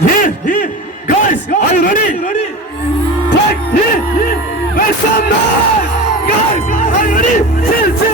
is here. Guys, are you ready? Clap. Make some noise. Guys, are you ready? Chill, chill.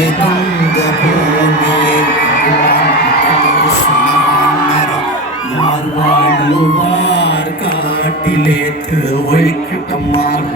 நெடுந்த பூமியில் யார் வாழுவார் காட்டிலே வைக்கட்டம்மாள்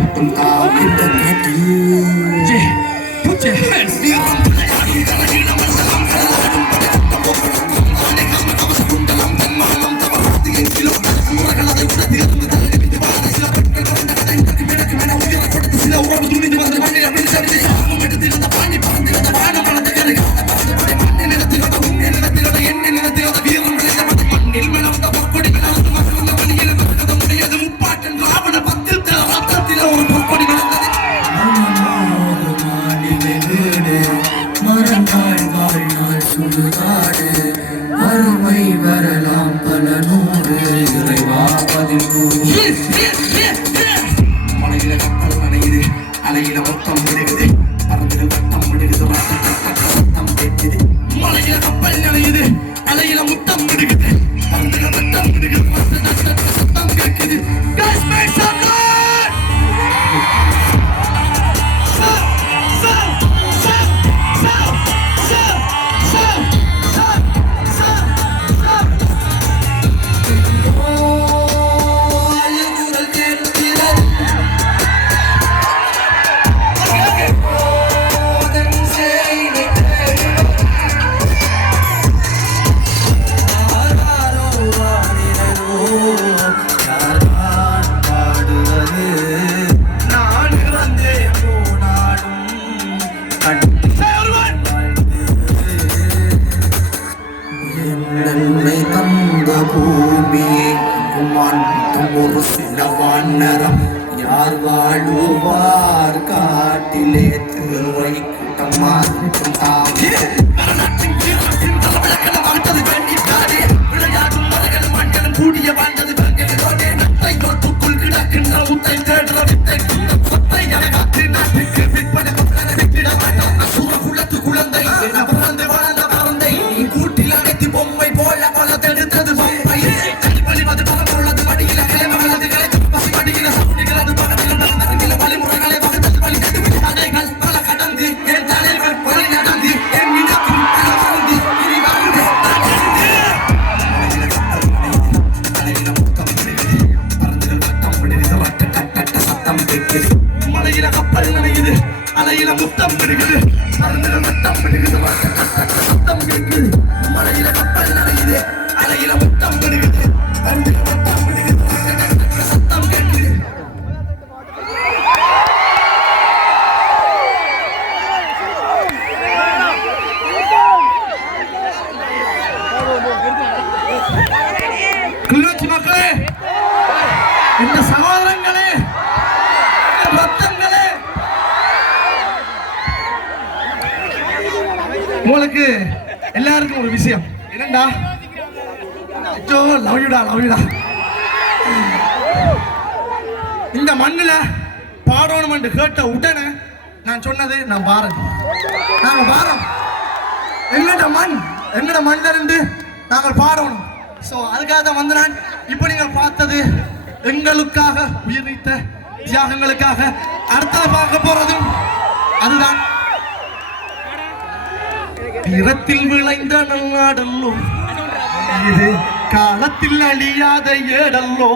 உங்களுக்கு எல்லாருக்கும் ஒரு விஷயம். என்னண்டா? அச்சோ லவ் யூடா லவ் யூடா இந்த மண்ணில் பாடணும் கேட்ட உடனே நான் சொன்னது நான் பாரதி நாங்கள் பாரம் எங்களோட மண் எங்களோட மண்ணிலிருந்து நாங்கள் பாடணும். ஸோ அதுக்காக தான் வந்து நான் இப்போ நீங்கள் பார்த்தது எங்களுக்காக உயிர் நீத்த தியாகங்களுக்காக அடுத்தது பார்க்க போகிறதும் அதுதான். நிறத்தில் விளைந்த நல்லாடல்லோ? இது காலத்தில் அழியாத ஏடல்லோ?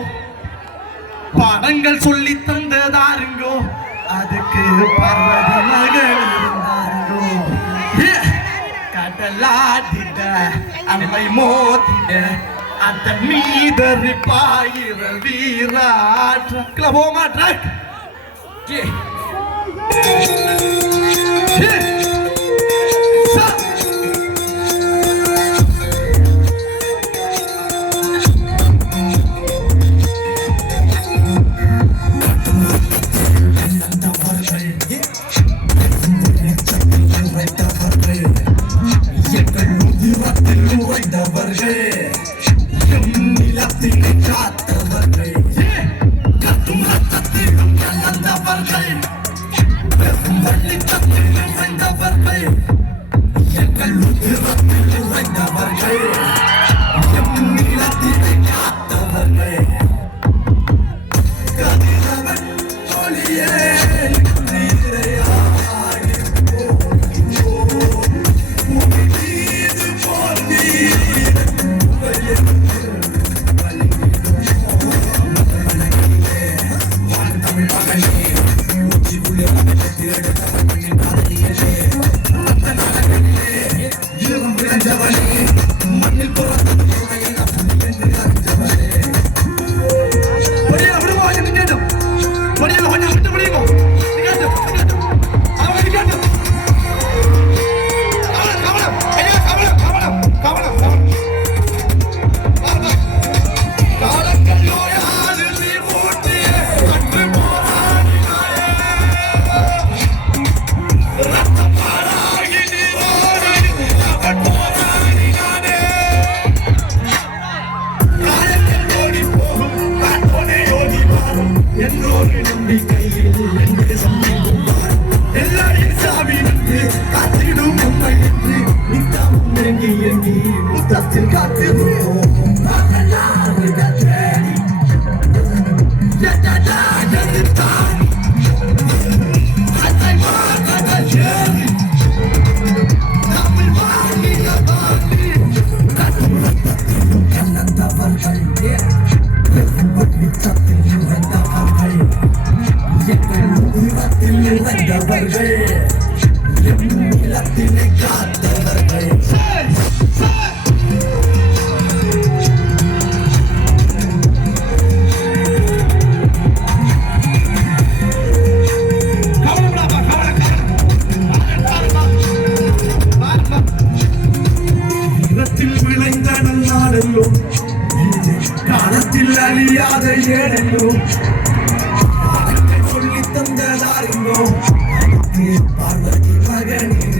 படங்கள் சொல்லி தந்ததாருங்கோ? அதுக்கு பார்வதி மகள் இருந்தாருங்கோ கடலாடிட அலை மோதிட அந்த மீதறி பாயிர வீரா போமாட்ட போமா பொடியா கவலைப்படாதா கவலை விளைந்த காலத்தில் அழியாத சொல்லி தந்ததாரிங்கோ பார்வதி மகன்.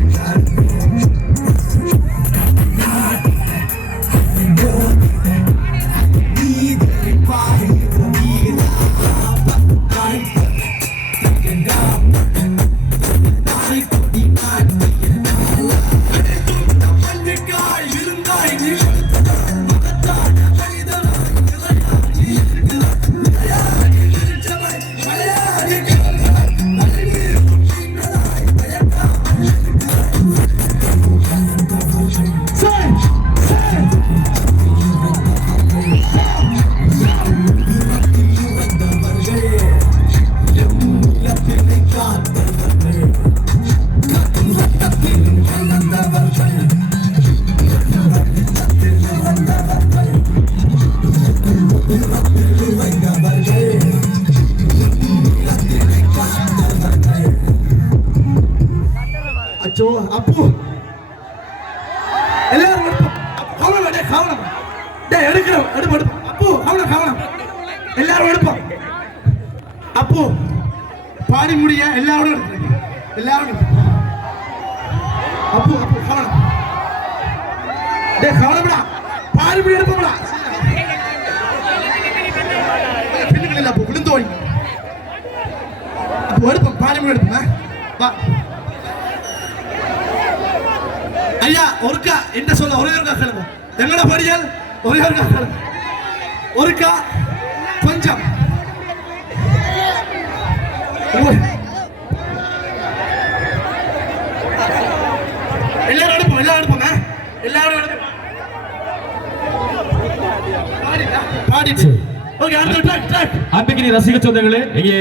அச்சோ அப்பு. எல்லாரும் எடுப்போம். அப்பு, கவனம் டே கவனம் டே எடுக்கிறோம். எடுப்பு எடுப்போம். அப்பு கவனம் கவனம் எல்லாரும் எடுப்போம். அப்பு. பாடி முடிய எல்லாரும் எடுத்துருங்க. எல்லாரும் அப்பு அப்பு அப்போ கவனம் டேய் கவனம்டா பாடி முடிய எடுப்போம்டா பின்னுகள் இல்ல அப்போ. விழுந்தோடி அப்போ எடுப்போம். பாடி முடிய எடுப்போம். வா. ஐயா ஒருக்கா என்ன சொல்ல ஒரே ஒருக்கா சொல்லுங்க. எங்கட படியல் ஒரே ஒருக்கா சொல்லுங்க. ஒருக்கா கொஞ்சம். எல்லாரும் எடுப்போம் எல்லாரும் எடுப்போங்க எல்லாரும் எடுப்போம் பாடிட்டா? ஓகே அடுத்த ட்ராக் ட்ராக் அன்பிக்கினி ரசிக சொந்தங்களே இங்கே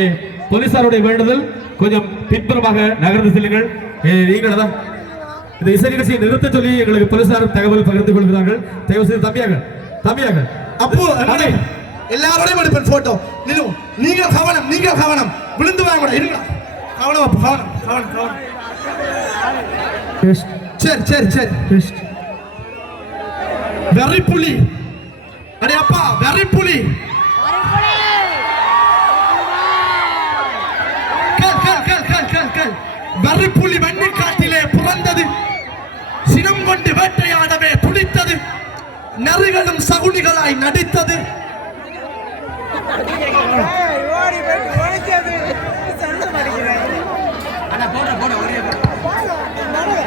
போலீசாருடைய வேண்டுதல் கொஞ்சம் பின்புறமாக நகர்ந்து செல்லுங்கள். ஏ, நீங்கள் தான் இந்த இசை நிகழ்ச்சியை நிறுத்த சொல்லி எங்களுக்கு போலீசார் தகவல் பகிர்ந்து கொள்கிறார்கள். தயவு செய்து தம்பியாக தம்பியாக அப்போ அண்ணே. எல்லாரோடையும் எடுப்பேன் போட்டோ நிலு நீங்க கவனம் நீங்க கவனம். விழுந்து வாங்க இருங்க கவனம் அப்போ கவனம் கவனம் கவனம். சரி சரி சரி. வெறி புலி அடே அப்பா வெறி புலி வெறி புலி வெண்ணி காட்டிலே பிறந்தது சினம் கொண்டு வேட்டையாடவே துடித்தது. நறுகளும் சகுனிகளாய் நடித்தது.